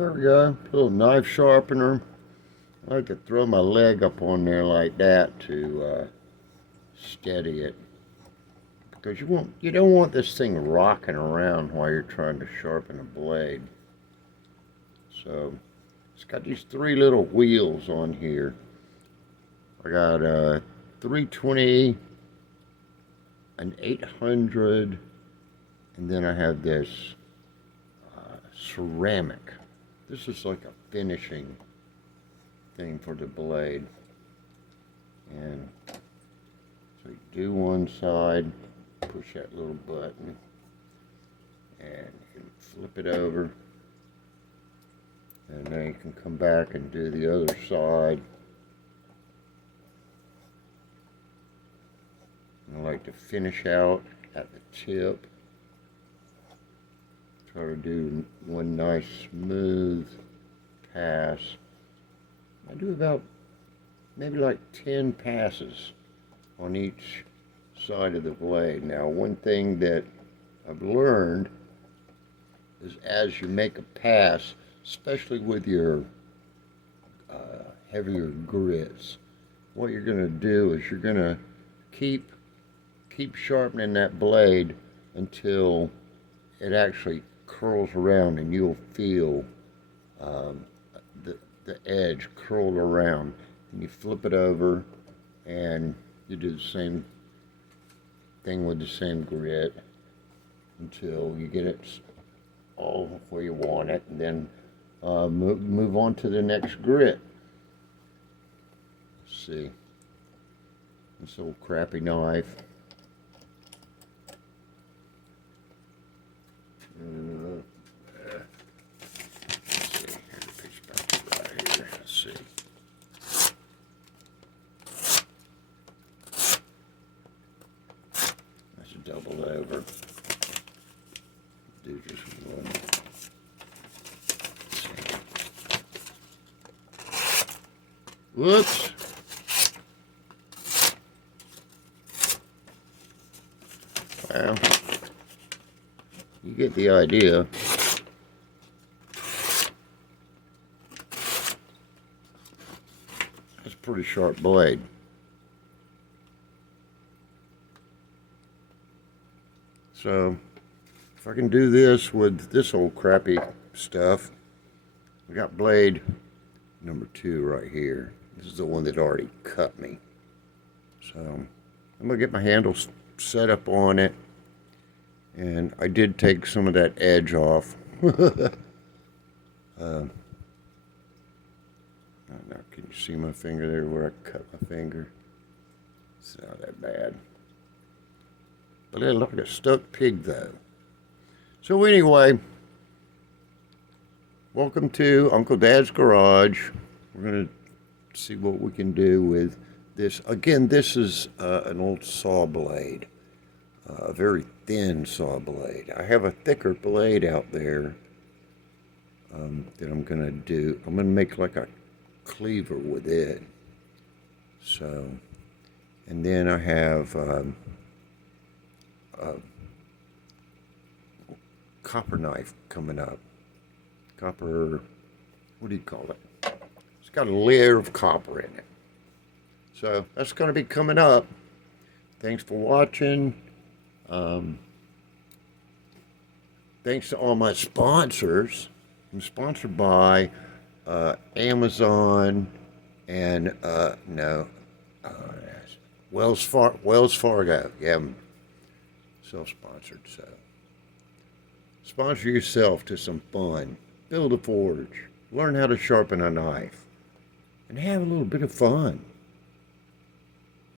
There we go. Little knife sharpener. I like to throw my leg up on there like that to steady it, because you don't want this thing rocking around while you're trying to sharpen a blade. So it's got these three little wheels on here. I got a 320, an 800, and then I have this ceramic. This is like a finishing thing for the blade. And so you do one side, push that little button, and you can flip it over, and then you can come back and do the other side. And I like to finish out at the tip. Try to do one nice smooth pass. I do about maybe like 10 passes on each side of the blade. Now, one thing that I've learned is as you make a pass, especially with your heavier grits, what you're going to do is you're going to keep sharpening that blade until it actually curls around, and you'll feel the edge curled around. And you flip it over, and you do the same thing with the same grit until you get it all where you want it, and then move on to the next grit. Let's see, this old crappy knife. Double over. Do just one. Whoops. Well, you get the idea. That's a pretty sharp blade. So, if I can do this with this old crappy stuff, we got blade number 2 right here. This is the one that already cut me. So, I'm going to get my handle set up on it. And I did take some of that edge off. Now, can you see my finger there where I cut my finger? It's not that bad. But it looked like a stuck pig, though. So anyway, welcome to Uncle Dad's Garage. We're going to see what we can do with this. Again, this is an old saw blade, a very thin saw blade. I have a thicker blade out there that I'm going to do. I'm going to make like a cleaver with it. So, and then I have copper knife coming up. Copper, what do you call it? It's got a layer of copper in it. So that's going to be coming up. Thanks for watching. Thanks to all my sponsors. I'm sponsored by Amazon and Wells Fargo. Yeah, I'm self-sponsored, so sponsor yourself to some fun. Build a forge, learn how to sharpen a knife, and have a little bit of fun.